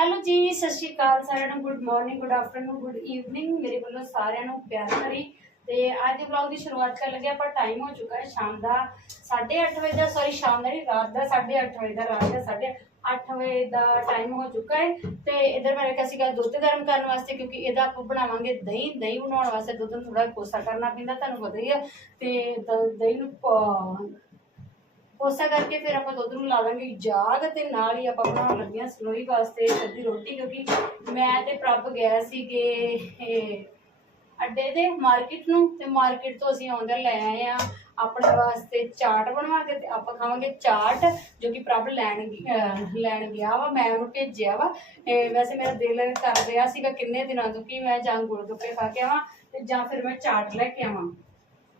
Hello ਜੀ, ਸਤਿ ਸ਼੍ਰੀ ਅਕਾਲ ਸਾਰਿਆਂ ਨੂੰ। Good morning good afternoon good evening ਮੇਰੇ ਵੱਲੋਂ ਸਾਰਿਆਂ ਨੂੰ ਪਿਆਰ ਭਰੀ ਤੇ ਅੱਜ ਦੇ ਵਲੌਗ ਦੀ ਸ਼ੁਰੂਆਤ ਕਰਨ ਲੱਗੇ ਆਪਾਂ ਟਾਈਮ ਹੋ ਚੁੱਕਾ ਹੈ ਸ਼ਾਮ ਦਾ 8:30 ਵਜੇ ਦਾ ਸੌਰੀ ਸ਼ਾਮ ਦਾ ਨਹੀਂ, ਰਾਤ ਦਾ 8:30 ਵਜੇ ਦਾ, ਰਾਤ ਦਾ 8:30 ਵਜੇ ਦਾ ਟਾਈਮ ਹੋ ਚੁੱਕਾ ਹੈ। ਤੇ ਇਧਰ ਮੈਂ ਰੱਖਿਆ ਸੀਗਾ ਦੁੱਧ ਗਰਮ ਕਰਨ ਵਾਸਤੇ, ਕਿਉਂਕਿ ਇਹਦਾ ਆਪਾਂ ਬਣਾਵਾਂਗੇ ਦਹੀਂ। ਦਹੀਂ ਬਣਾਉਣ ਵਾਸਤੇ ਦੁੱਧ ਨੂੰ ਥੋੜਾ ਕੋਸਾ ਕਰਨਾ ਪੈਂਦਾ, ਤੁਹਾਨੂੰ ਪਤਾ ਹੀ ਆ ਤੇ ਦ- ਦਹੀਂ ਨੂੰ ਪ- ਕਰਕੇ ਫਿਰ ਆਪਾਂ ਦੁੱਧ ਨੂੰ ਲਾ ਦਾਂਗੇ ਜਾਗ ਤੇ ਨਾਲ ਹੀ ਆਪਾਂ ਬਣਾਉਣ ਲੱਗੀਆਂ ਸਲੋਈ ਵਾਸਤੇ ਅੱਧੀ ਰੋਟੀ, ਕਿਉਂਕਿ ਮੈਂ ਤੇ ਪ੍ਰਭ ਗਏ ਸੀਗੇ ਅੱਡੇ ਦੇ ਮਾਰਕੀਟ ਨੂੰ ਤੇ ਮਾਰਕੀਟ ਤੋਂ ਅਸੀਂ ਆਉਂਦੇ ਲੈ ਆਏ ਆ ਆਪਣੇ ਵਾਸਤੇ ਚਾਟ ਬਣਵਾ ਕੇ ਤੇ ਆਪਾਂ ਖਾਵਾਂਗੇ ਚਾਟ ਜੋ ਕਿ ਪ੍ਰਭ ਲੈਣ ਲੈਣ ਗਿਆ ਵਾ, ਮੈਂ ਉਹਨੂੰ ਭੇਜਿਆ ਵਾ। ਤੇ ਵੈਸੇ ਮੇਰਾ ਦਿਲ ਕਰ ਰਿਹਾ ਸੀਗਾ ਕਿੰਨੇ ਦਿਨਾਂ ਤੋਂ ਕਿ ਮੈਂ ਜਾਂ ਗੁਲਗੱਪੇ ਖਾ ਕੇ ਆਵਾਂ ਤੇ ਜਾਂ ਫਿਰ ਮੈਂ ਚਾਟ ਲੈ ਕੇ ਆਵਾਂ।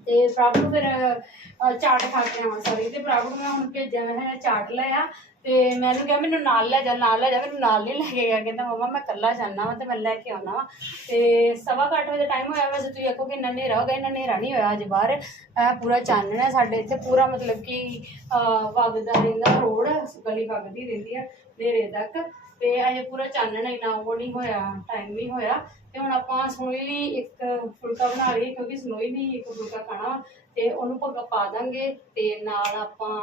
ਤੇ ਪ੍ਰਭ ਨੂੰ ਫਿਰ ਅਹ, ਚਾਟ ਖਾ ਕੇ ਆਵਾਂ ਸੌਰੀ ਤੇ ਪ੍ਰਭ ਨੂੰ ਮੈਂ ਹੁਣ ਭੇਜਿਆ ਮੈਂ ਕਿਹਾ ਚਾਟ ਲੈ ਆ ਤੇ ਮੈਂ ਉਹਨੂੰ ਕਿਹਾ ਮੈਨੂੰ ਨਾਲ ਲੈ ਜਾ ਨਾਲ ਲੈ ਜਾ ਮੈਨੂੰ ਨਾਲ ਨਹੀਂ ਲੈ ਕੇ ਗਿਆ ਕਹਿੰਦਾ ਮਮਾ ਮੈਂ ਇਕੱਲਾ ਜਾਣਾ ਵਾ ਤੇ ਮੈਂ ਲੈ ਕੇ ਆਉਣਾ ਵਾ। ਤੇ ਸਵਾ ਕੁ ਅੱਠ ਵਜੇ ਟਾਈਮ ਹੋਇਆ ਵੈਸੇ ਤੁਸੀਂ ਆਖੋ ਕਿ ਇੰਨਾ ਹਨੇਰਾ ਹੋ ਗਿਆ ਇੰਨਾ ਹਨੇਰਾ ਨਹੀਂ ਹੋਇਆ ਅੱਜ ਬਾਹਰ। ਇਹ ਪੂਰਾ ਚਾਨਣ ਹੈ ਸਾਡੇ ਇੱਥੇ ਪੂਰਾ ਮਤਲਬ ਕਿ ਅਹ, ਵਗਦਾ ਰਹਿੰਦਾ ਰੋਡ ਗਲੀ ਵਗਦੀ ਰਹਿੰਦੀ ਆ ਹਨੇਰੇ ਤੱਕ। ਤੇ ਅਜੇ ਪੂਰਾ ਚਾਨਣ ਇੰਨਾ ਉਹ ਨਹੀਂ ਹੋਇਆ ਟਾਈਮ ਨਹੀਂ ਹੋਇਆ। ਤੇ ਹੁਣ ਆਪਾਂ ਸਨੋਈ ਲਈ ਇੱਕ ਫੁਲਕਾ ਬਣਾ ਲਈਏ, ਕਿਉਂਕਿ ਸਨੋਈ ਲਈ ਇੱਕ ਫੁਲਕਾ ਖਾਣਾ। ਤੇ ਉਹਨੂੰ ਭੱਗਾ ਪਾ ਦਾਂਗੇ ਤੇ ਨਾਲ ਆਪਾਂ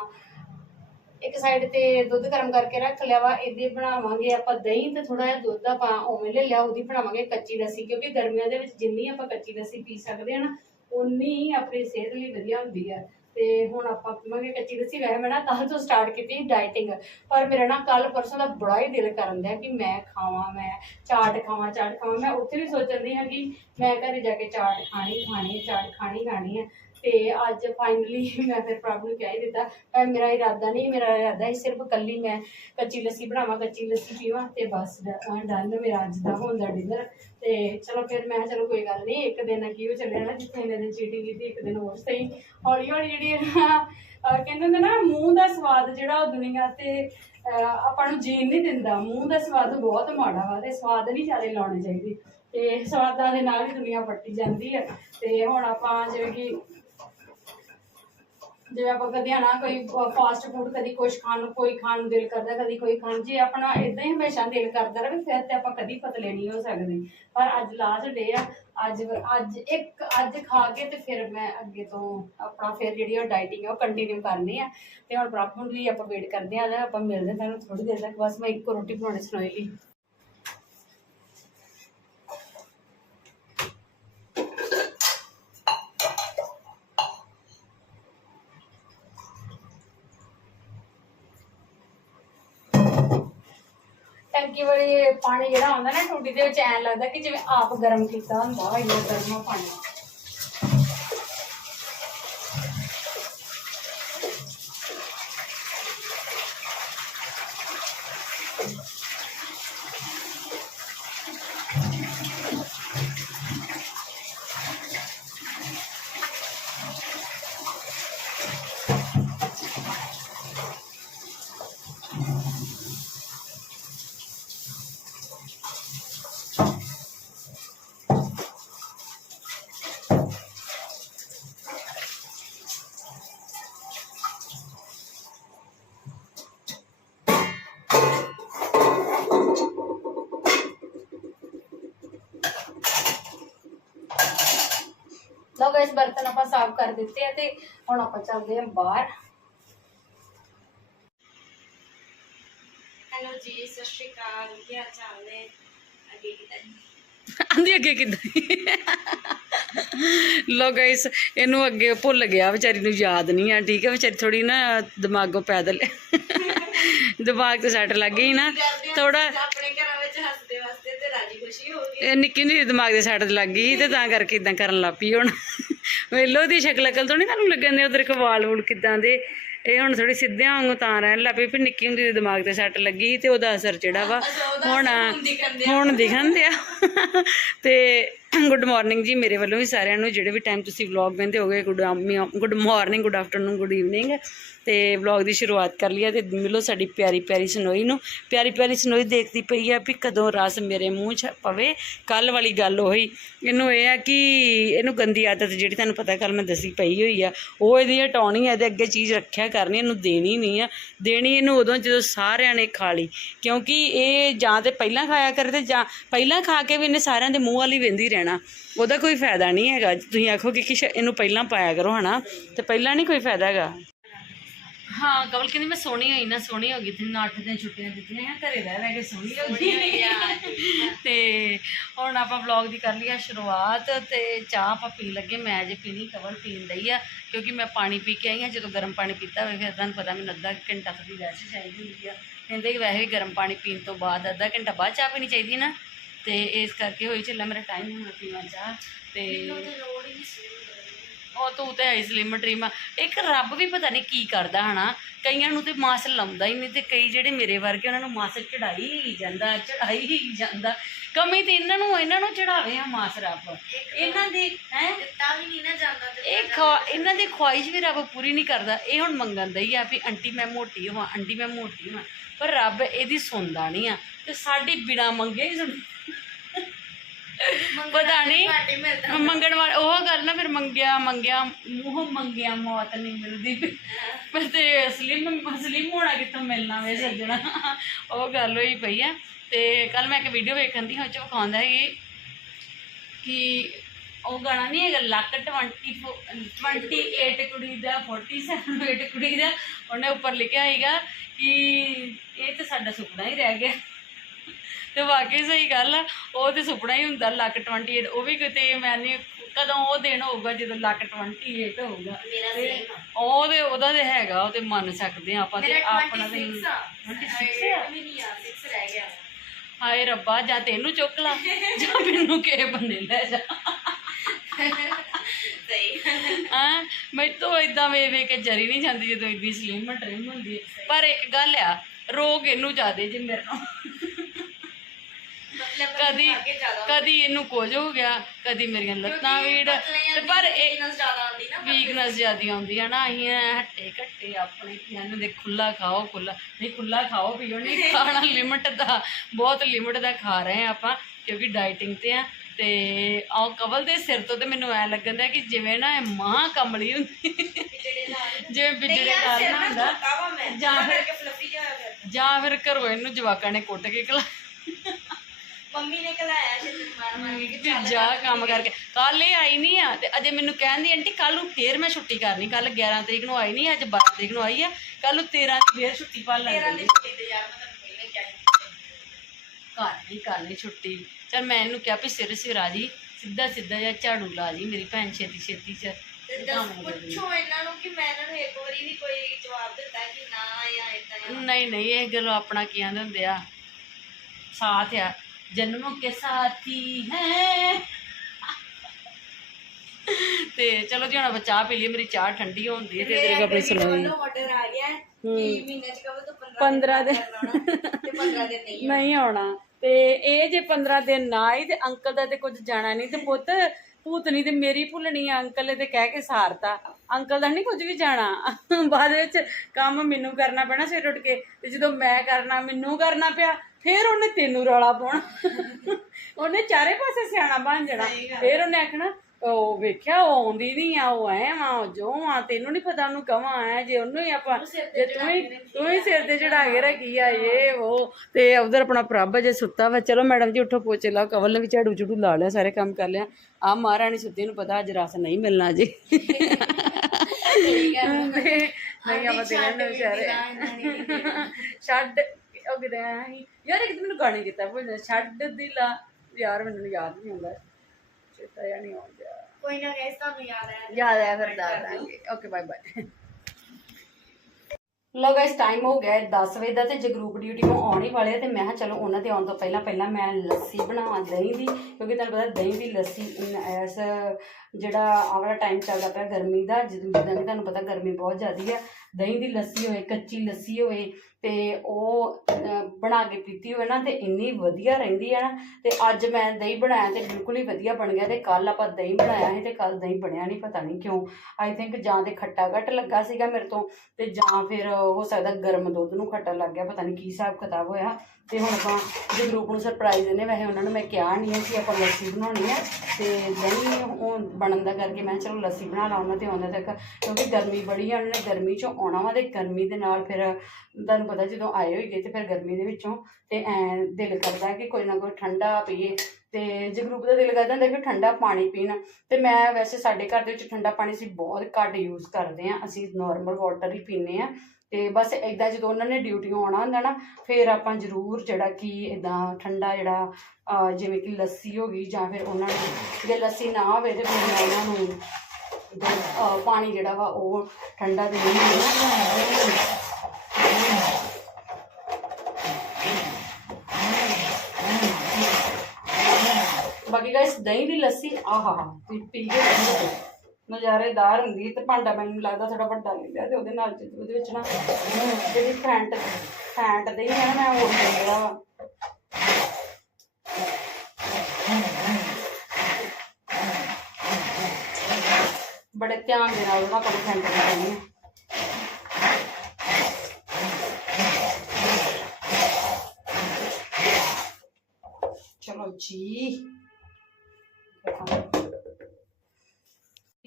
ਇੱਕ ਸਾਈਡ ਤੇ ਦੁੱਧ ਗਰਮ ਕਰਕੇ ਰੱਖ ਲਿਆ ਵਾ, ਇਹਦੇ ਬਣਾਵਾਂਗੇ ਆਪਾਂ ਦਹੀਂ ਤੇ ਥੋੜਾ ਜਿਹਾ ਦੁੱਧ ਆਪਾਂ ਉਵੇਂ ਲੈ ਲਿਆ, ਉਹਦੀ ਬਣਾਵਾਂਗੇ ਕੱਚੀ ਲੱਸੀ, ਕਿਉਂਕਿ ਗਰਮੀਆਂ ਦੇ ਵਿੱਚ ਜਿੰਨੀ ਆਪਾਂ ਕੱਚੀ ਲੱਸੀ ਪੀ ਸਕਦੇ ਹਾਂ ਨਾ ਉਨੀ ਹੀ ਆਪਣੀ ਸਿਹਤ ਲਈ ਵਧੀਆ ਹੁੰਦੀ ਹੈ। ਤੇ ਹੁਣ ਆਪਾਂ ਪੀਵਾਂਗੇ ਕੱਚੀ ਲੱਸੀ ਵੈਸੇ ਮੈਂ ਨਾ ਕੱਲ ਤੋਂ ਸਟਾਰਟ ਕੀਤੀ ਡਾਈਟਿੰਗ ਪਰ ਮੇਰਾ ਨਾ ਕੱਲ ਪਰਸੋਂ ਦਾ ਬੜਾ ਹੀ ਦਿਲ ਕਰਨ ਦਿਆ ਕਿ ਮੈਂ ਖਾਵਾਂ ਮੈਂ ਚਾਟ ਖਾਵਾਂ ਚਾਟ ਖਾਵਾਂ। ਮੈਂ ਉੱਥੇ ਵੀ ਸੋਚਦੀ ਹਾਂ ਕਿ ਮੈਂ ਘਰੇ ਜਾ ਕੇ ਚਾਟ ਖਾਣੀ ਖਾਣੀ ਹੈ, ਚਾਟ ਖਾਣੀ ਖਾਣੀ ਹੈ। ਤੇ ਅੱਜ ਫਾਈਨਲੀ ਮੈਂ ਫਿਰ ਪ੍ਰਭ ਨੂੰ ਕਹਿ ਹੀ ਦਿੱਤਾ ਪਰ ਮੇਰਾ ਇਰਾਦਾ ਨਹੀਂ, ਮੇਰਾ ਇਰਾਦਾ ਹੈ ਸਿਰਫ ਕੱਲੀ ਮੈਂ ਕੱਚੀ ਲੱਸੀ ਬਣਾਵਾਂ, ਕੱਚੀ ਲੱਸੀ ਪੀਵਾਂ ਤੇ ਬਸ ਡਨ ਮੇਰਾ ਅੱਜ ਦਾ ਹੁੰਦਾ ਡਿਨਰ ਤੇ ਚਲੋ ਫਿਰ ਮੈਂ ਚਲੋ ਕੋਈ ਗੱਲ ਨਹੀਂ, ਇੱਕ ਦਿਨ ਕੀ ਹੋ ਚੱਲਿਆ ਜਿੱਥੇ ਇਹਨੇ ਦਿਨ ਚੀਟਿੰਗ ਕੀਤੀ, ਇੱਕ ਦਿਨ ਹੋਰ ਸਹੀ ਹੌਲੀ ਹੌਲੀ ਜਿਹੜੀ ਕਹਿੰਦੇ ਹੁੰਦੇ ਨਾ, ਮੂੰਹ ਦਾ ਸਵਾਦ ਜਿਹੜਾ ਉਹ ਦੁਨੀਆ ਤੇ ਆਪਾਂ ਨੂੰ ਜੀਣ ਨਹੀਂ ਦਿੰਦਾ, ਮੂੰਹ ਦਾ ਸਵਾਦ ਬਹੁਤ ਮਾੜਾ ਵਾ ਤੇ ਸਵਾਦ ਨਹੀਂ ਜ਼ਿਆਦਾ ਲਾਉਣੇ ਚਾਹੀਦੇ ਤੇ ਸਵਾਦਾਂ ਦੇ ਨਾਲ ਹੀ ਦੁਨੀਆ ਪੱਟੀ ਜਾਂਦੀ ਹੈ ਤੇ ਹੁਣ ਆਪਾਂ ਜਿਵੇਂ ਕਿ ਜਿਵੇਂ ਆਪਾਂ ਕਦੇ ਹਨਾ ਕੋਈ ਫਾਸਟ ਫੂਡ ਕਦੀ ਕੁਛ ਖਾਣ ਨੂੰ, ਕੋਈ ਖਾਣ ਨੂੰ ਦਿਲ ਕਰਦਾ, ਕਦੀ ਕੋਈ ਖਾਣ ਜੇ ਆਪਣਾ ਇਦਾਂ ਹੀ ਹਮੇਸ਼ਾ ਦਿਲ ਕਰਦਾ ਰਹੇ, ਫਿਰ ਤੇ ਆਪਾਂ ਕਦੀ ਪਤਲੇ ਨਹੀਂ ਹੋ ਸਕਦੇ। ਪਰ ਅੱਜ ਲਾਸਟ ਡੇ ਆ, ਅੱਜ ਅੱਜ ਇੱਕ, ਅੱਜ ਖਾ ਕੇ ਤੇ ਫਿਰ ਮੈਂ ਅੱਗੇ ਤੋਂ ਆਪਣਾ ਫਿਰ ਜਿਹੜੀ ਉਹ ਡਾਈਟਿੰਗ ਹੈ ਉਹ ਕੰਟੀਨਿਊ ਕਰਨੀ ਆ। ਤੇ ਹੁਣ ਬ੍ਰਾਹਮਣ ਲਈ ਆਪਾਂ ਵੇਟ ਕਰਦੇ ਆ, ਆਪਾਂ ਮਿਲਦੇ ਹਾਂ ਤੁਹਾਨੂੰ ਥੋੜੀ ਦੇਰ ਤੱਕ, ਬਸ ਮੈਂ ਇੱਕ ਰੋਟੀ ਬਣਾਉਣੀ, ਸੁਣਾਈ ਲਈ। ਟੈਂਕੀ ਵਾਲੀ ਪਾਣੀ ਜਿਹੜਾ ਆਉਂਦਾ ਨਾ ਟੂਟੀ ਦੇ ਵਿੱਚ, ਐਂ ਲੱਗਦਾ ਕਿ ਜਿਵੇਂ ਆਪ ਗਰਮ ਕੀਤਾ ਹੁੰਦਾ ਵਾ, ਇੰਨਾ ਗਰਮ ਆ ਪਾਣੀ। ਲਓ ਗਾਇਸ ਬਰਤਨ ਆਪਾਂ ਸਾਫ਼ ਕਰ ਦਿੱਤੇ ਆ ਤੇ ਹੁਣ ਆਪਾਂ ਚੱਲਦੇ ਹਾਂ ਬਾਹਰ। ਹੈਲੋ ਜੀ ਸਤਿ ਸ਼੍ਰੀ ਅਕਾਲ। ਕੀ ਹਾਲ ਚਾਲ ਨੇ? ਅੱਗੇ ਕਿਦਾਂ? ਆਂਦੀ ਅੱਗੇ ਕਿੱਦਾਂ? ਲੋ ਗਾਇਸ ਇਹਨੂੰ ਅੱਗੇ ਭੁੱਲ ਗਿਆ ਵਿਚਾਰੀ ਨੂੰ ਯਾਦ ਨਹੀਂ ਆ ਠੀਕ ਹੈ ਵਿਚਾਰੀ ਥੋੜੀ ਨਾ ਦਿਮਾਗੋਂ ਪੈਦਲ ਦਿਮਾਗ ਤੇ ਸੱਟ ਲੱਗ ਗਈ ਨਾ। ਥੋੜਾ ਆਪਣੇ ਘਰਾਂ ਵਿੱਚ ਹੱਸਦੇ ਵਸਦੇ ਤੇ ਰਾਜੀ ਖੁਸ਼ੀ ਹੋ ਗਈ ਇਹ ਨਿੱਕੀ ਜਿਹੀ ਦਿਮਾਗ ਦੇ ਸੱਟ ਲੱਗ ਗਈ ਤੇ ਤਾਂ ਕਰਕੇ ਇਦਾਂ ਕਰਨ ਲੱਗ ਪਈ ਹੁਣ। ਵੇਲੋ ਦੀ ਸ਼ਕਲ ਅਕਲ ਤੋਂ ਨਹੀਂ ਤੁਹਾਨੂੰ ਲੱਗਣ ਦੇ ਉਧਰ ਕਵਾਲ ਵੂਲ ਕਿਦਾਂ ਦੇ। ਇਹ ਹੁਣ ਥੋੜੀ ਸਿੱਧਿਆਂ ਵਾਂਗੂ ਤਾਂ ਰਹਿਣ ਲੱਗ ਪਈ ਫਿਰ ਨਿੱਕੀ ਹੁੰਦੀ ਦੇ ਦਿਮਾਗ ਤੇ ਸੱਟ ਲੱਗੀ ਤੇ ਉਹਦਾ ਅਸਰ ਜਿਹੜਾ ਵਾ ਹੁਣ ਹੁਣ ਦਿਖਣ ਦਿਆ। ਤੇ ਗੁੱਡ ਮਾਰਨਿੰਗ ਜੀ, ਮੇਰੇ ਵੱਲੋਂ ਵੀ ਸਾਰਿਆਂ ਨੂੰ, ਜਿਹੜੇ ਵੀ ਟਾਈਮ ਤੁਸੀਂ ਵਲੌਗ ਵੇਖਦੇ ਹੋਗੇ good good morning good afternoon good evening ਤੇ ਵਲੌਗ ਦੀ ਸ਼ੁਰੂਆਤ ਕਰ ਲਈ ਹੈ ਤੇ ਮਿਲੋ ਸਾਡੀ ਪਿਆਰੀ ਪਿਆਰੀ ਸਨੋਈ ਨੂੰ। ਪਿਆਰੀ ਪਿਆਰੀ ਸਨੋਈ ਦੇਖਦੀ ਪਈ ਆ ਵੀ ਕਦੋਂ ਰਸ ਮੇਰੇ ਮੂੰਹ 'ਚ ਪਵੇ। ਕੱਲ ਵਾਲੀ ਗੱਲ ਹੋਈ ਇਹਨੂੰ ਇਹ ਆ ਕਿ ਇਹਨੂੰ ਗੰਦੀ ਆਦਤ ਜਿਹੜੀ ਤੁਹਾਨੂੰ ਪਤਾ ਕੱਲ ਮੈਂ ਦੱਸੀ ਪਈ ਹੋਈ ਆ, ਉਹ ਇਹਦੀ ਹਟਾਉਣੀ ਆ ਇਹਦੇ ਅੱਗੇ ਚੀਜ਼ ਰੱਖਿਆ ਕਰਨੀ, ਇਹਨੂੰ ਦੇਣੀ ਨਹੀਂ ਆ। ਦੇਣੀ ਇਹਨੂੰ ਉਦੋਂ ਜਦੋਂ ਸਾਰਿਆਂ ਨੇ ਖਾ ਲਈ। ਕਿਉਂਕਿ ਇਹ ਜਾਂ ਤੇ ਪਹਿਲਾਂ ਖਾਇਆ ਕਰੇ ਤੇ ਜਾਂ ਪਹਿਲਾਂ ਖਾ ਕੇ ਵੀ ਇਹਨੇ ਸਾਰਿਆਂ ਦੇ ਮੂੰਹ ਵਾਲੀ ਵੇਂਦੀ ਰਹਿਣਾ ਉਹਦਾ ਕੋਈ ਫਾਇਦਾ ਨਹੀਂ ਹੈਗਾ। ਤੁਸੀਂ ਆਖੋਗੇ ਕਿ ਇਹਨੂੰ ਪਹਿਲਾਂ ਪਾਇਆ ਕਰੋ ਹਨਾ, ਤੇ ਪਹਿਲਾਂ ਨਹੀਂ ਕੋਈ ਫਾਇਦਾ ਹੈਗਾ। ਹਾਂ, ਕਵਲ ਕਹਿੰਦੀ ਮੈਂ ਸੋਹਣੀ ਹੋਈ ਨਾ, ਸੋਹਣੀ ਹੋ ਗਈ ਤੇ ਨਾ ਦਿਨ ਛੁੱਟੀਆਂ ਦਿੱਤੀਆਂ ਆ ਘਰੇ ਰਹਿ ਰਹਿ ਕੇ ਸੋਹਣੀ ਹੋ ਗਈ। ਤੇ ਹੁਣ ਆਪਾਂ ਵਲੌਗ ਦੀ ਕਰ ਲਈ ਸ਼ੁਰੂਆਤ, ਤੇ ਚਾਹ ਆਪਾਂ ਪੀਣ ਲੱਗੇ, ਮੈਂ ਜੇ ਪੀਣੀ, ਕਵਲ ਪੀਣ ਲਈ ਆ, ਕਿਉਂਕਿ ਮੈਂ ਪਾਣੀ ਪੀ ਕੇ ਆਈ ਆ, ਜਦੋਂ ਗਰਮ ਪਾਣੀ ਪੀਤਾ ਹੋਵੇ, ਫਿਰ ਤੁਹਾਨੂੰ ਪਤਾ ਮੈਨੂੰ ਅੱਧਾ ਘੰਟਾ ਤੱਕ ਦੀ ਰੈਸਟ ਚਾਹੀਦੀ ਹੁੰਦੀ ਆ। ਕਹਿੰਦੇ ਵੈਸੇ ਵੀ ਗਰਮ ਪਾਣੀ ਪੀਣ ਤੋਂ ਬਾਅਦ ਅੱਧਾ ਘੰਟਾ ਬਾਅਦ ਚਾਹ ਪੀਣੀ ਚਾਹੀਦੀ ਨਾ। ਤੇ ਇਸ ਕਰਕੇ ਹੋਈ ਚੱਲਿਆ ਮੇਰਾ ਟਾਈਮ ਹੁਣ ਪੀਵਾਂ ਚਾਹ ਤੇ ਉਹ ਤੂੰ ਤੇ ਹੈ ਸਲਿਮ ਟ੍ਰਿਮ ਇੱਕ ਰੱਬ ਵੀ ਪਤਾ ਨਹੀਂ ਕੀ ਕਰਦਾ ਹਨਾ ਕਈਆਂ ਨੂੰ ਤੇ ਮਾਸ ਲਾਉਂਦਾ ਹੀ ਨਹੀਂ ਤੇ ਕਈ ਜਿਹੜੇ ਮੇਰੇ ਵਰਗੇ ਉਹਨਾਂ ਨੂੰ ਮਾਸ ਚੜਾਈ ਹੀ ਜਾਂਦਾ ਚੜਾਈ ਹੀ ਜਾਂਦਾ। ਕਮੀ ਤੇ ਇਹਨਾਂ ਨੂੰ ਇਹਨਾਂ ਨੂੰ ਚੜਾਵੇ ਆ ਮਾਸ ਰੱਬ। ਇਹਨਾਂ ਦੀ ਹੈ? ਤਾਂ ਵੀ ਨਹੀਂ ਨਾ ਜਾਂਦਾ ਇਹ ਇਹਨਾਂ ਦੀ ਖੁਆਇਸ਼ ਵੀ ਰੱਬ ਪੂਰੀ ਨਹੀਂ ਕਰਦਾ ਇਹ ਹੁਣ ਮੰਗਣ ਦਾ ਹੀ ਆ ਵੀ ਆਂਟੀ ਮੈਂ ਮੋਟੀ ਹੋਵਾਂ ਆਂਟੀ ਮੈਂ ਮੋਟੀ ਹੋਵਾਂ। ਪਰ ਰੱਬ ਇਹਦੀ ਸੁਣਦਾ ਨਹੀਂ ਆ ਤੇ ਸਾਡੀ ਬਿਨਾ ਮੰਗੇ ਹੀ ਸੁਣ ਪਤਾ ਨਹੀਂ ਮੰਗਣ ਵਾਲੇ ਉਹ ਗੱਲ ਨਾ ਫਿਰ ਮੰਗਿਆ ਮੰਗਿਆ ਮੂੰਹ ਮੰਗਿਆ ਮੌਤ ਨਹੀਂ ਮਿਲਦੀ। ਪਰ ਤੇ ਸਲਿਮ ਸਲਿਮ ਹੋਣਾ ਕਿੱਥੋਂ ਮਿਲਣਾ ਵੇ ਸੱਜਣਾ। ਉਹ ਗੱਲ ਹੋਈ ਪਈ ਆ। ਤੇ ਕੱਲ ਮੈਂ ਇੱਕ ਵੀਡੀਓ ਵੇਖਣ ਦੀ ਹਾਂ ਚ ਵਿਖਾਉਂਦਾ ਹੈ ਕਿ ਉਹ ਗਾਣਾ ਨਹੀਂ ਹੈਗਾ ਲੱਕ 24 28 ਕੁੜੀ ਦਾ 47 weight ਕੁੜੀ ਦਾ ਉਹਨੇ ਉੱਪਰ ਲਿਖਿਆ ਹੈਗਾ ਕਿ ਇਹ ਤੇ ਸਾਡਾ ਸੁਪਨਾ ਹੀ ਰਹਿ ਗਿਆ। ਤੇ ਵਾਕਈ ਸਹੀ ਗੱਲ ਆ ਉਹ ਤੇ ਸੁਪਨਾ ਹੀ ਹੁੰਦਾ ਲੱਕ 28 ਉਹ ਵੀ ਕਿਤੇ ਮੈਂ ਨਹੀਂ ਕਦੋਂ ਉਹ ਦਿਨ ਹੋਊਗਾ ਜਦੋਂ ਲੱਕ 28 ਹੋਊਗਾ। ਮੇਰਾ। ਉਹ ਤੇ ਉਹਦਾ ਤੇ ਹੈਗਾ ਉਹ ਤੇ ਮੰਨ ਸਕਦੇ ਆ ਆਪਾਂ ਤੇ ਮੇਰਾ ਆਪਣਾ ਤੇ 26 ਆ। 26 ਆ। ਵੀ ਨਹੀਂ ਆ 6 ਰਹਿ ਗਿਆ। ਹਾਏ ਰੱਬਾ ਜਾਂ ਤੈਨੂੰ ਚੁੱਕ ਲਾ ਜਾਂ ਮੈਨੂੰ ਕਿਸੇ ਬੰਨੇ ਲੈ ਜਾ। ਸਹੀ। ਹਾਂ? ਮੈਂ ਤਾਂ ਇਦਾਂ ਵੇ ਵੇ ਕੇ ਜਰੀ ਨਹੀਂ ਜਾਂਦੀ ਜਦੋਂ ਇੰਨੀ ਸਲਿਮ ਟ੍ਰਿਮ ਹੁੰਦੀ ਹੈ। ਪਰ ਇੱਕ ਗੱਲ ਆ ਰੋਗ ਇਹਨੂੰ ਜ਼ਿਆਦੇ ਜੇ ਮੇਰੇ ਨਾਲ। ਕਦੀ ਕਦੀ ਇਹਨੂੰ ਕੁਝ ਹੋ ਗਿਆ ਕਦੀ ਮੇਰੀਆਂ ਲੱਤਾਂ ਵੀੜ। ਤੇ ਪਰ ਵੀਕਨੈਸ ਜ਼ਿਆਦਾ ਆਉਂਦੀ ਨਾ ਵੀਕਨੈਸ ਜਿਆਦੀ ਆਉਂਦੀ ਆ ਨਾ ਅਸੀਂ ਹੱਟੇ ਘੱਟੇ ਆਪਣੇ ਇਹਨਾਂ ਦੇ ਖੁੱਲਾ ਖਾਓ ਖੁੱਲਾ ਨਹੀਂ ਖੁੱਲਾ ਖਾਓ ਪੀਓ ਨਹੀਂ ਖਾਣਾ ਲਿਮਟ ਦਾ ਬਹੁਤ ਲਿਮਟ ਦਾ ਖਾ ਰਹੇ ਆ ਆਪਾਂ ਕਿਉਂਕਿ ਡਾਈਟਿੰਗ ਤੇ ਆ। ਤੇ ਆਹ ਕਵਲ ਦੇ ਸਿਰ ਤੋਂ ਤੇ ਮੈਨੂੰ ਐ ਲੱਗਣ ਦਾ ਕਿ ਜਿਵੇਂ ਨਾ ਇਹ ਮਾਂ ਕਮਲੀ ਹੁੰਦੀ। ਨਾਲ। ਜਿਵੇਂ ਬਿਜਲੇ ਕਾਲਨਾ ਹੁੰਦਾ। ਕਾਵਾ ਮੈਂ। ਜਾਂ ਜਾਂ ਫਿਰ- ਫਲਫੀ ਫਿਰਦਾ। ਜਾਂ ਫਿਰ ਘਰੋਂ ਇਹਨੂੰ ਜਵਾਕਾਂ ਨੇ ਕੁੱਟ ਕੇ ਖਲਾ ਮੰਮੀ ਨੇ ਕਲਾਇਆ ਛੇਤੀ ਮਾਰ ਮਾਰ ਕੇ ਕਿ ਜਾ ਕੰਮ ਕਰਕੇ। ਕੱਲ ਇਹ ਆਈ ਨਹੀਂ ਆ ਤੇ ਅਜੇ ਮੈਨੂੰ ਕਹਿੰਦੀ ਆਂਟੀ ਕੱਲ ਨੂੰ ਫੇਰ ਮੈਂ ਛੁੱਟੀ ਕਰਨੀ। ਕੱਲ 11 ਤਰੀਕ ਨੂੰ ਆਈ ਨਹੀਂ ਅੱਜ 12 ਤਰੀਕ ਨੂੰ ਆਈ ਆ। ਕੱਲ ਨੂੰ 13 ਦੀ ਫੇਰ ਛੁੱਟੀ ਪਾ ਤੇਰਾ ਲੈਂਦੀ ਦੀ ਛੁੱਟੀ ਤੇ ਯਾਰ ਮੈਂ ਤੈਨੂੰ ਪਹਿਲਾਂ ਕਿਹਾ ਘਰ ਨਹੀਂ ਕੱਲ ਨਹੀਂ ਛੁੱਟੀ। ਚਲ ਮੈਂ ਇਹਨੂੰ ਕਿਹਾ ਵੀ ਸਿਰ ਸਿਰ ਆ ਜੀ ਸਿੱਧਾ ਸਿੱਧਾ ਜਿਹਾ ਝਾੜੂ ਲਾ ਜੀ ਮੇਰੀ ਭੈਣ ਛੇਤੀ ਛੇਤੀ ਚ ਤੇ ਦੱਸ ਪੁੱਛੋ ਇਹਨਾਂ ਨੂੰ ਕਿ ਮੈਂ ਇਹਨਾਂ ਨੂੰ ਇੱਕ ਵਾਰੀ ਵੀ ਕੋਈ ਜਵਾਬ ਦਿੱਤਾ ਕਿ ਨਾ ਜਾਂ ਇਦਾਂ ਜਾਂ। ਨਹੀਂ ਨਹੀਂ ਇਹ ਗੱਲ ਆਪਣਾ ਕੀ ਆਂਦੇ ਹੁੰਦੇ ਆ। ਸਾਥ ਆ। ਜਨਮੋਂ ਕੇ ਸਾਥੀ ਹੈ। ਤੇ ਚਲੋ ਜੀ ਹੁਣ ਆਪਾਂ ਚਾਹ ਪੀ ਲਈਏ ਮੇਰੀ ਚਾਹ ਠੰਡੀ ਹੁੰਦੀ ਹੈ ਤੇ ਤੇਰੇ ਕੋਲ ਆਪਣੀ ਸੁਣਾਈ ਆਰਡਰ ਆ ਗਿਆ ਹੈ ਕਿ ਮਹੀਨੇ ਚ ਕਹੋ ਤਾਂ 15 ਦਿਨ ਤੇ 15 ਦਿਨ ਨਹੀਂ ਨਹੀਂ ਆਉਣਾ। ਤੇ ਇਹ ਜੇ 15 ਦਿਨ ਨਾ ਆਈ ਤੇ ਅੰਕਲ ਦਾ ਤੇ ਕੁਝ ਜਾਣਾ ਨਹੀਂ ਤੇ ਪੁੱਤ ਭੂਤਨੀ ਤੇ ਮੇਰੀ ਭੁੱਲਣੀ ਆ ਅੰਕਲ ਤੇ ਕਹਿ ਕੇ ਸਾਰਤਾ। ਅੰਕਲ ਦਾ ਨਹੀਂ ਕੁਝ ਵੀ ਜਾਣਾ। ਬਾਅਦ ਵਿੱਚ ਕੰਮ ਮੈਨੂੰ ਕਰਨਾ ਪੈਣਾ ਸਵੇਰ ਉੱਠ ਕੇ ਤੇ ਜਦੋਂ ਮੈਂ ਕਰਨਾ ਮੈਨੂੰ ਕਰਨਾ ਪਿਆ ਫਿਰ ਉਹਨੇ ਤੈਨੂੰ ਰੌਲਾ ਪਾਉਣਾ। ਉਹਨੇ ਚਾਰੇ ਪਾਸੇ ਸਿਆਣਾ ਬਣ ਜਾਣਾ। ਫਿਰ ਉਹਨੇ ਆਖਣਾ ਉਹ ਵੇਖਿਆ ਉਹ ਆਉਂਦੀ ਨਹੀਂ ਆ ਉਹ ਐ ਵਾ ਉਹ ਜੋ ਆ ਤੈਨੂੰ ਨਹੀਂ ਪਤਾ ਉਹਨੂੰ ਕਵਾਂ ਐ ਜੇ ਉਹਨੂੰ ਹੀ ਆਪਾਂ ਜੇ ਤੂੰ ਹੀ ਤੂੰ ਹੀ ਸਿਰ ਤੇ ਚੜਾ ਕੇ ਰੱਖੀ ਆ ਇਹ ਉਹ ਤੇ ਉਧਰ ਆਪਣਾ ਪ੍ਰਭ ਜੇ ਸੁੱਤਾ ਵਾ ਚਲੋ ਮੈਡਮ ਜੀ ਉੱਠੋ ਪੋਚੇ ਲਾਓ ਕਵਲ ਨੇ ਵੀ ਝਾੜੂ ਝੂੜੂ ਲਾ ਲਿਆ ਸਾਰੇ ਕੰਮ ਕਰ ਲਿਆ। ਆ ਮਹਾਰਾਣੀ ਸੁੱਤੀ ਨੂੰ ਪਤਾ ਅੱਜ ਰਸ ਨਹੀਂ ਮਿਲਣਾ ਜੀ। ਨਹੀਂ ਆਪਾਂ ਦੇਣੇ ਨੇ ਵਿਚਾਰੇ। ਛੱਡ ਉਹ ਸੀ ਯਾਰ ਇੱਕ ਦਿਨ ਮੈਨੂੰ ਗਾਣੇ ਕੀਤਾ ਭੁੱਲ ਛੱਡ ਦਿਲਾ। ਯਾਰ ਮੈਨੂੰ ਯਾਦ ਨਹੀਂ ਆਉਂਦਾ। ਚੇਤਾ ਜਾਂ ਨਹੀਂ ਆਉਂਦਾ ਕੋਈ ਨਾ ਗੈਸ ਤੁਹਾਨੂੰ ਯਾਦ ਆਇਆ ਯਾਦ ਆਇਆ ਫਿਰ ਦੱਸ ਦਾਂਗੇ। ਓਕੇ ਬਾਏ ਬਾਏ ਲੋ ਗਾਇਸ ਟਾਈਮ ਹੋ ਗਿਆ 10 ਵਜੇ ਦਾ ਤੇ ਜਗਰੂਪ ਡਿਊਟੀ ਤੋਂ ਆਉਣ ਹੀ ਵਾਲੇ ਤੇ ਮੈਂ ਕਿਹਾ ਚਲੋ ਉਹਨਾਂ ਦੇ ਆਉਣ ਤੋਂ ਪਹਿਲਾਂ ਪਹਿਲਾਂ ਮੈਂ ਲੱਸੀ ਬਣਾਵਾਂ ਦਹੀਂ ਦੀ ਕਿਉਂਕਿ ਤੁਹਾਨੂੰ ਪਤਾ ਦਹੀਂ ਦੀ ਲੱਸੀ ਇਸ ਜਿਹੜਾ ਆਹ ਵਾਲਾ ਟਾਈਮ ਚੱਲਦਾ ਪਿਆ ਗਰਮੀ ਦਾ ਜਦੋਂ ਜਿੱਦਾਂ ਕਿ ਤੁਹਾਨੂੰ ਪਤਾ ਗਰਮੀ ਬਹੁਤ ਜ਼ਿਆਦੀ ਆ। ਦਹੀਂ ਦੀ ਲੱਸੀ ਹੋਏ ਕੱਚੀ ਲੱਸੀ ਹੋਏ ਤੇ ਉਹ ਬਣਾ ਕੇ ਪੀਤੀ ਹੋਵੇ ਨਾ ਤੇ ਇੰਨੀ ਵਧੀਆ ਰਹਿੰਦੀ ਹੈ ਨਾ, ਤੇ ਅੱਜ ਮੈਂ ਦਹੀਂ ਬਣਾਇਆ ਤੇ ਬਿਲਕੁਲ ਹੀ ਵਧੀਆ ਬਣ ਗਿਆ ਤੇ ਕੱਲ ਆਪਾਂ ਦਹੀਂ ਬਣਾਇਆ ਸੀ ਤੇ ਕੱਲ ਦਹੀਂ ਬਣਿਆ ਨਹੀਂ ਪਤਾ ਨਹੀਂ ਕਿਉਂ। ਆਈ ਥਿੰਕ ਜਾਂ ਤੇ ਖੱਟਾ ਘੱਟ ਲੱਗਾ ਸੀਗਾ ਮੇਰੇ ਤੋਂ ਤੇ ਜਾਂ ਫਿਰ ਹੋ ਸਕਦਾ ਗਰਮ ਦੁੱਧ ਨੂੰ ਖੱਟਾ ਲੱਗ ਗਿਆ, ਪਤਾ ਨਹੀਂ ਕੀ ਹਿਸਾਬ ਕਿਤਾਬ ਹੋਇਆ। ਤੇ ਹੁਣ ਆਪਾਂ ਜੇ ਗਰੁੱਪ ਨੂੰ ਸਰਪ੍ਰਾਈਜ਼ ਦਿੰਦੇ ਵੈਸੇ ਉਹਨਾਂ ਨੂੰ ਮੈਂ ਕਿਹਾ ਨਹੀਂ ਹੈ ਕਿ ਆਪਾਂ ਲੱਸੀ ਬਣਾਉਣੀ ਹੈ ਤੇ ਦਹੀਂ ਉਹ ਬਣਨ ਦਾ ਕਰਕੇ ਮੈਂ ਚਲੋ ਲੱਸੀ ਬਣਾ ਲਾ ਉਹਨਾਂ ਤੇ ਆਉਂਦਾ ਤੱਕ, ਕਿਉਂਕਿ ਗਰਮੀ ਬੜੀ ਆ, ਉਹਨਾਂ ਨੇ ਗਰਮੀ ਚੋਂ ਆਉਣਾ ਵਾ ਤੇ ਗਰਮੀ ਦੇ ਨਾਲ ਫਿਰ ਤੁਹਾਨੂੰ ਪਤਾ ਜਦੋਂ ਆਏ ਹੋਈਏ ਤੇ ਫਿਰ ਗਰਮੀ ਦੇ ਵਿੱਚੋਂ ਤੇ ਐ ਦਿਲ ਕਰਦਾ ਕਿ ਕੋਈ ਨਾ ਕੋਈ ਠੰਡਾ ਪੀਏ ਤੇ ਜਗਰੂਪ ਦਾ ਦਿਲ ਕਰਦਾ ਹੁੰਦਾ ਕਿ ਠੰਡਾ ਪਾਣੀ ਪੀਣਾ, ਤੇ ਮੈਂ ਵੈਸੇ ਸਾਡੇ ਘਰ ਦੇ ਵਿੱਚ ਠੰਡਾ ਪਾਣੀ ਅਸੀਂ ਬਹੁਤ ਘੱਟ ਯੂਜ਼ ਕਰਦੇ ਆ ਅਸੀਂ ਨਾਰਮਲ ਵਾਟਰ ਹੀ ਪੀਂਦੇ ਆ ਤੇ ਬਸ ਇਦਾਂ ਜਦੋਂ ਉਹਨਾਂ ਨੇ ਡਿਊਟੀਆਂ ਆਉਣਾ ਹੁੰਦਾ ਨਾ, ਫਿਰ ਆਪਾਂ ਜ਼ਰੂਰ ਜਿਹੜਾ ਕਿ ਇਦਾਂ ਠੰਡਾ ਜਿਹੜਾ ਜਿਵੇਂ ਕਿ ਲੱਸੀ ਹੋ ਗਈ ਜਾਂ ਫਿਰ ਉਹਨਾਂ ਨੂੰ, ਜੇ ਲੱਸੀ ਨਾ ਹੋਵੇ ਤੇ ਫਿਰ ਮੈਂ ਉਹਨਾਂ ਨੂੰ ਪਾਣੀ ਜਿਹੜਾ ਵਾ ਉਹ ਠੰਡਾ ਦੇ ਨਹੀਂ ਬਾਕੀ ਗਾਇਸ ਦਹੀਂ ਦੀ ਲੱਸੀ, ਆਹਾ ਤੁਸੀਂ ਪੀ ਕੇ ਦੇਖੋ ਨਜ਼ਾਰੇਦਾਰ ਹੁੰਦੀ ਤੇ ਭਾਂਡਾ ਮੈਨੂੰ ਲੱਗਦਾ ਥੋੜਾ ਵੱਡਾ ਲੈ ਲਿਆ ਤੇ ਉਹਦੇ ਨਾਲ ਉਹਦੇ ਵਿੱਚ ਨਾ ਜਿਹੜੀ ਫੈਂਟ ਫੈਂਟ ਦੇ ਹੈ ਨਾ, ਮੈਂ ਉਹ ਜਿਹੜਾ ਵਾ ਬੜੇ ਧਿਆਨ ਦੇ ਨਾਲ ਉਹਨਾਂ ਕੋਲ ਫੈਂਟ ਕਰਨੀ ਹੈ। ਚਲੋ ਜੀ।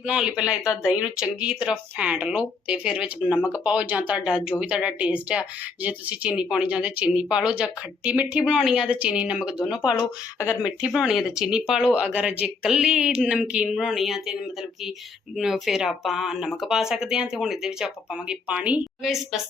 ਬਣਾਉਣ ਲਈ ਪਹਿਲਾਂ ਇਹ ਦਹੀਂ ਨੂੰ ਚੰਗੀ ਤਰ੍ਹਾਂ ਫੈਂਟ ਲਓ ਤੇ ਫਿਰ ਵਿੱਚ ਨਮਕ ਪਾਓ ਜਾਂ ਤੁਹਾਡਾ ਜੋ ਵੀ ਤੁਹਾਡਾ ਟੇਸਟ ਆ, ਜੇ ਤੁਸੀਂ ਚੀਨੀ ਪਾਉਣੀ ਚਾਹੁੰਦੇ ਚੀਨੀ ਪਾ ਲਓ ਜਾਂ ਖੱਟੀ ਮਿੱਠੀ ਬਣਾਉਣੀ ਆ ਤੇ ਚੀਨੀ ਨਮਕ ਦੋਨੋਂ ਪਾ ਲਓ। ਅਗਰ ਮਿੱਠੀ ਬਣਾਉਣੀ ਆ ਤੇ ਚੀਨੀ ਪਾ ਲਓ। ਅਗਰ ਜੇ ਕੱਲੀ ਨਮਕੀਨ ਬਣਾਉਣੀ ਆ ਤੇ ਮਤਲਬ ਕਿ ਫਿਰ ਆਪਾਂ ਨਮਕ ਪਾ ਸਕਦੇ ਆ ਤੇ ਹੁਣ ਇਹਦੇ ਵਿੱਚ ਆਪਾਂ ਪਾਵਾਂਗੇ ਪਾਣੀ। ਗਾਇਸ ਬਸ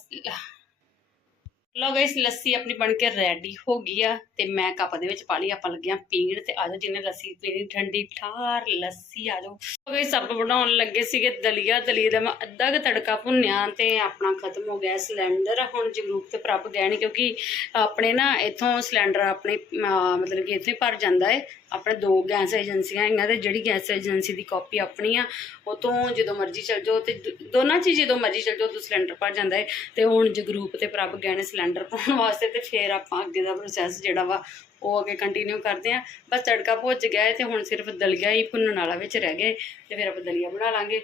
ਲੋ ਗਾਇਸ, ਲੱਸੀ ਆਪਣੀ ਬਣ ਕੇ ਰੈਡੀ ਹੋ ਗਈ ਆ ਤੇ ਮੈਂ ਕੱਪ ਦੇ ਵਿੱਚ ਪਾ ਲਈ, ਆਪਾਂ ਲੱਗਿਆ ਪੀਣ ਤੇ ਆਜੋ ਜਿਹਨੇ ਲੱਸੀ ਪੀਣੀ, ਠੰਡੀ ਠਾਰ ਲੱਸੀ ਆਜੋ ਗਾਇਸ ਸਭ ਬਣਾਉਣ ਲੱਗੇ ਸੀਗੇ ਦਲੀਆ ਦਲੀਆ ਦਾ ਮੈਂ ਅੱਧਾ ਕੁ ਤੜਕਾ ਭੁੰਨਿਆ ਤੇ ਆਪਣਾ ਖਤਮ ਹੋ ਗਿਆ ਸਿਲੰਡਰ। ਹੁਣ ਜਗਰੂਪ ਤੇ ਪ੍ਰਭ ਗਏ ਨੇ ਕਿਉਂਕਿ ਆਪਣੇ ਨਾ ਇਥੋਂ ਸਿਲੰਡਰ ਆਪਣੇ ਮਤਲਬ ਕਿ ਇੱਥੇ ਭਰ ਜਾਂਦਾ ਹੈ ਆਪਣੇ ਦੋ ਗੈਸ ਏਜੰਸੀਆਂ ਹੈਗੀਆਂ ਤੇ ਜਿਹੜੀ ਗੈਸ ਏਜੰਸੀ ਦੀ ਕਾਪੀ ਆਪਣੀ ਆ, ਉਹ ਤੋਂ ਜਦੋਂ ਮਰਜ਼ੀ ਚੱਲ ਜਾਓ ਤੇ ਦੋਨਾਂ ਚ ਜਦੋਂ ਮਰਜ਼ੀ ਚੱਲ ਜਾਓ ਤਾਂ ਸਿਲੰਡਰ ਭਰ ਜਾਂਦਾ ਹੈ ਤੇ ਹੁਣ ਜਗਰੂਪ ਤੇ ਪ੍ਰਭ ਗਏ ਨੇ ਸਿਲੰਡਰ ਪਾਉਣ ਵਾਸਤੇ ਤੇ ਫਿਰ ਆਪਾਂ ਅੱਗੇ ਦਾ ਪ੍ਰੋਸੈਸ ਜਿਹੜਾ ਵਾ, ਉਹ ਅੱਗੇ ਕੰਟੀਨਿਊ ਕਰਦੇ ਆਂ ਬਸ ਤੜਕਾ ਭੁੱਜ ਗਿਆ ਹੈ ਤੇ ਹੁਣ ਸਿਰਫ ਦਲੀਆ ਹੀ ਭੁੰਨਣ ਵਾਲਾ ਵਿੱਚ ਰਹਿ ਗਏ ਤੇ ਫਿਰ ਆਪਾਂ ਦਲੀਆ ਬਣਾ ਲਾਂਗੇ।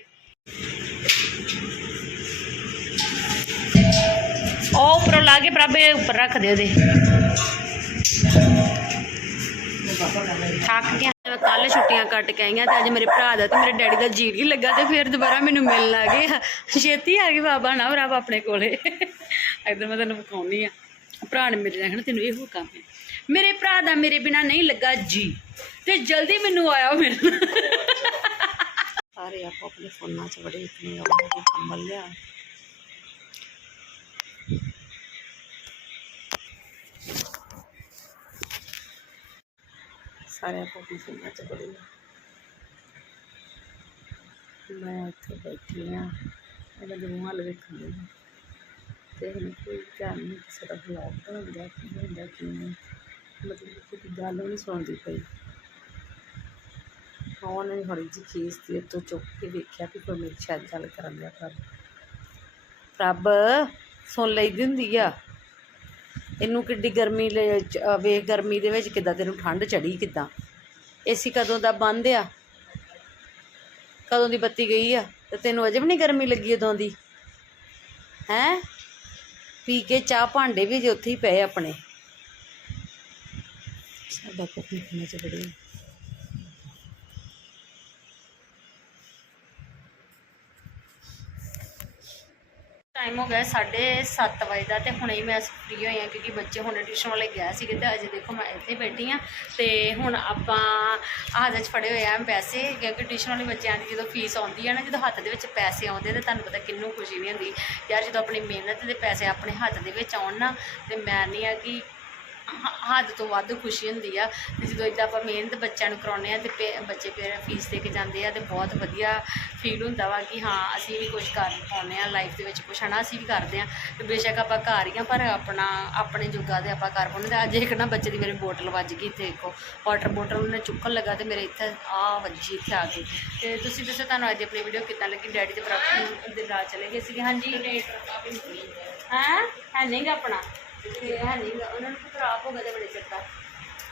ਉਹ ਉੱਪਰੋਂ ਲਾ ਕੇ ਪ੍ਰਭ ਉੱਪਰ ਰੱਖ ਦਿਓ ਦੇ ਥੱਕ ਗਿਆ। ਮੈਂ ਕੱਲ ਛੁੱਟੀਆਂ ਕੱਟ ਕੇ ਆਈਆਂ ਤੇ ਅੱਜ ਮੇਰੇ ਭਰਾ ਦਾ ਤੇ ਮੇਰੇ ਡੈਡੀ ਦਾ ਜੀ ਨਹੀਂ ਲੱਗਾ ਤੇ ਫਿਰ ਦੁਬਾਰਾ ਮੈਨੂੰ ਮਿਲਣ ਆ ਗਏ ਛੇਤੀ ਆ ਗਈ ਬਾਬਾ ਨਾ, ਭਰਾ ਆਪਣੇ ਕੋਲੇ। ਇਧਰ ਮੈਂ ਤੈਨੂੰ ਵਿਖਾਉਣੀ ਆ। ਭਰਾ ਨੇ ਮੇਰੇ ਨਾਲ ਕਹਿਣਾ ਤੈਨੂੰ ਇਹੋ ਕੰਮ ਹੈ ਮੇਰੇ ਭਰਾ ਦਾ ਮੇਰੇ ਬਿਨਾ ਨਹੀਂ ਲੱਗਾ ਜੀ। ਤੇ ਜਲਦੀ ਮੈਨੂੰ ਆਇਆ ਮਿਲਣ ਸਾਰੇ ਆਪੋ ਆਪਣੇ ਫੋਨਾਂ 'ਚ ਬੜੇ ਇਤਨੇ ਆਉਂਦੇ ਕੰਬਲ ਲਿਆ ਸਾਰਿਆਂ ਆਪੋ ਆਪਣੇ 'ਚ ਬੜੇ ਮੈਂ ਇੱਥੇ ਬੈਠੀ ਆ ਇਹਨਾਂ ਦੇ ਮੂੰਹ ਵੱਲ ਵੇਖਣ ਤੇ ਹੁਣ ਕੋਈ ਧਿਆਨ ਨਹੀਂ ਕਿਸੇ ਦਾ ਬਲੌਗ ਬਣਾਉਂਦਾ ਕੀ ਹੁੰਦਾ, ਕੀ ਨਹੀਂ। ਮਤਲਬ ਕਿ ਕੋਈ ਗੱਲ ਨਹੀਂ ਸੁਣਦੀ ਪਈ। ਉਹਨੇ ਹੌਲੀ ਜਿਹੀ ਖੇਸ ਦੀ ਤੋਂ ਚੁੱਕ ਕੇ ਵੇਖਿਆ ਕਿ ਕੋਈ ਮੇਰੀ ਸ਼ਾਇਦ ਗੱਲ ਕਰਨ ਲਿਆ ਪ੍ਰਭ ਰੱਬ ਸੁਣ ਲਈ ਹੁੰਦੀ ਆ। ਇਹਨੂੰ ਕਿੱਡੀ ਗਰਮੀ ਲੈ ਚ- ਗਰਮੀ ਦੇ ਵਿੱਚ ਕਿੱਦਾਂ ਤੈਨੂੰ ਠੰਡ ਚੜੀ ਕਿੱਦਾਂ। ਏਸੀ ਕਦੋਂ ਦਾ ਬੰਦ ਆ? ਕਦੋਂ ਦੀ ਬੱਤੀ ਗਈ ਆ? ਤੇ ਤੈਨੂੰ ਅਜੇ ਵੀ ਨਹੀਂ ਗਰਮੀ ਲੱਗੀ ਉਦੋਂ ਦੀ? ਹੈ? ਪੀ ਕੇ ਚਾਹ ਭਾਂਡੇ ਵੀ ਜੇ ਉੱਥੇ ਹੀ ਪਏ ਆਪਣੇ। ਸਾਡਾ ਕੋਪੀ ਖਾਣੇ ਚ ਬੜੀ ਟਾਈਮ ਹੋ ਗਿਆ 7:30 ਵਜੇ ਦਾ ਤੇ ਹੁਣੇ ਹੀ ਮੈਂ ਫ੍ਰੀ ਹੋਈ ਹਾਂ ਕਿਉਂਕਿ ਬੱਚੇ ਹੁਣ ਟਿਊਸ਼ਨ ਵਾਲੇ ਗਏ ਸੀਗੇ ਤੇ ਅਜੇ ਦੇਖੋ ਮੈਂ ਇੱਥੇ ਬੈਠੀ ਹਾਂ ਤੇ ਹੁਣ ਆਪਾਂ ਹੱਥ 'ਚ ਫੜੇ ਹੋਏ ਆ ਪੈਸੇ ਕਿਉਂਕਿ ਟਿਊਸ਼ਨ ਵਾਲੇ ਬੱਚਿਆਂ ਦੀ ਜਦੋਂ ਫੀਸ ਆਉਂਦੀ ਆ ਨਾ, ਜਦੋਂ ਹੱਥ ਦੇ ਵਿੱਚ ਪੈਸੇ ਆਉਂਦੇ ਤੇ ਤੁਹਾਨੂੰ ਪਤਾ ਕਿੰਨੂੰ ਖੁਸ਼ੀ ਨਹੀਂ ਹੁੰਦੀ। ਯਾਰ ਜਦੋਂ ਆਪਣੀ ਮਿਹਨਤ ਦੇ ਪੈਸੇ ਆਪਣੇ ਹੱਥ ਦੇ ਵਿੱਚ ਆਉਣ ਨਾ, ਤੇ ਮੈਂ ਨਹੀਂ ਆ ਕਿ ਹੱਦ ਤੋਂ ਵੱਧ ਖੁਸ਼ੀ ਹੁੰਦੀ ਆ ਤੇ ਜਦੋਂ ਇਦਾਂ ਆਪਾਂ ਮਿਹਨਤ ਬੱਚਿਆਂ ਨੂੰ ਕਰਾਉਂਦੇ ਆ ਤੇ ਬੱਚੇ ਫਿਰ ਫੀਸ ਦੇ ਕੇ ਜਾਂਦੇ ਆ ਤੇ ਬਹੁਤ ਵਧੀਆ ਫੀਲ ਹੁੰਦਾ ਵਾ ਕਿ ਹਾਂ ਅਸੀਂ ਵੀ ਕੁਝ ਕਰ ਪਾਉਂਦੇ ਆ ਲਾਈਫ ਦੇ ਵਿੱਚ ਕੁਛ ਹਨਾ ਅਸੀਂ ਵੀ ਕਰਦੇ ਆ ਤੇ ਬੇਸ਼ੱਕ ਆਪਾਂ ਘਰ ਹੀ ਆ ਪਰ ਆਪਣਾ ਆਪਣੇ ਜੋਗਾ ਦੇ ਆਪਾਂ ਕਰ ਪਾਉਂਦੇ ਤੇ ਅੱਜ ਇੱਕ ਨਾ ਬੱਚੇ ਦੀ ਮੇਰੇ ਬੋਟਲ ਵੱਜ ਗਈ ਤੇ ਦੇਖੋ ਵਾਟਰ ਬੋਟਲ ਉਹਨੇ ਚੁੱਕਣ ਲੱਗਾ ਤੇ ਮੇਰੇ ਇੱਥੇ ਆ ਵੱਜੀ ਇੱਥੇ ਆ ਗਈ ਤੇ ਤੁਸੀਂ ਦੱਸੋ ਤੁਹਾਨੂੰ ਅੱਜ ਆਪਣੀ ਵੀਡੀਓ ਕਿੱਦਾਂ ਲੱਗੀ? ਡੈਡੀ ਦੇ ਬਰਾਬਰ ਦੇ ਨਾਲ ਚਲੇ ਗਏ ਸੀਗੇ? ਹਾਂਜੀ। ਹਾਂ। ਹੈ? ਨਹੀਂਗਾ ਆਪਣਾ? ਤੇ ਹੈ ਨਹੀਂ, ਉਹਨਾਂ ਨੂੰ ਖਰਾਬ ਹੋ ਗਿਆ ਤੇ ਬੜੇ ਚਿਰ ਦਾ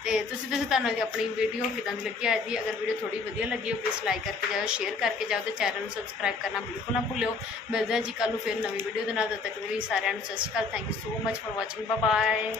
ਤੇ ਤੁਸੀਂ ਦੱਸੋ ਤੁਹਾਨੂੰ ਅੱਜ ਆਪਣੀ ਵੀਡੀਓ ਕਿਦਾਂ ਦੀ ਲੱਗੀ ਅੱਜ ਦੀ ਅਗਰ ਵੀਡੀਓ ਥੋੜੀ ਵਧੀਆ ਲੱਗੀ ਹੋ ਪਲੀਜ਼ ਲਾਈਕ ਕਰਕੇ ਜਾਓ ਸ਼ੇਅਰ ਕਰਕੇ ਜਾਓ ਤੇ ਚੈਨਲ ਨੂੰ ਸਬਸਕ੍ਰਾਈਬ ਕਰਨਾ ਬਿਲਕੁਲ ਨਾ ਭੁੱਲਿਓ। ਮਿਲਦੇ ਹਾਂ ਜੀ ਕੱਲ ਨੂੰ ਫਿਰ ਨਵੀਂ ਵੀਡੀਓ ਦੇ ਨਾਲ। ਤਦ ਤੱਕ ਦੇ ਲਈ ਸਾਰਿਆਂ ਨੂੰ Sat Sri Akal. Thank you so much for watching bye bye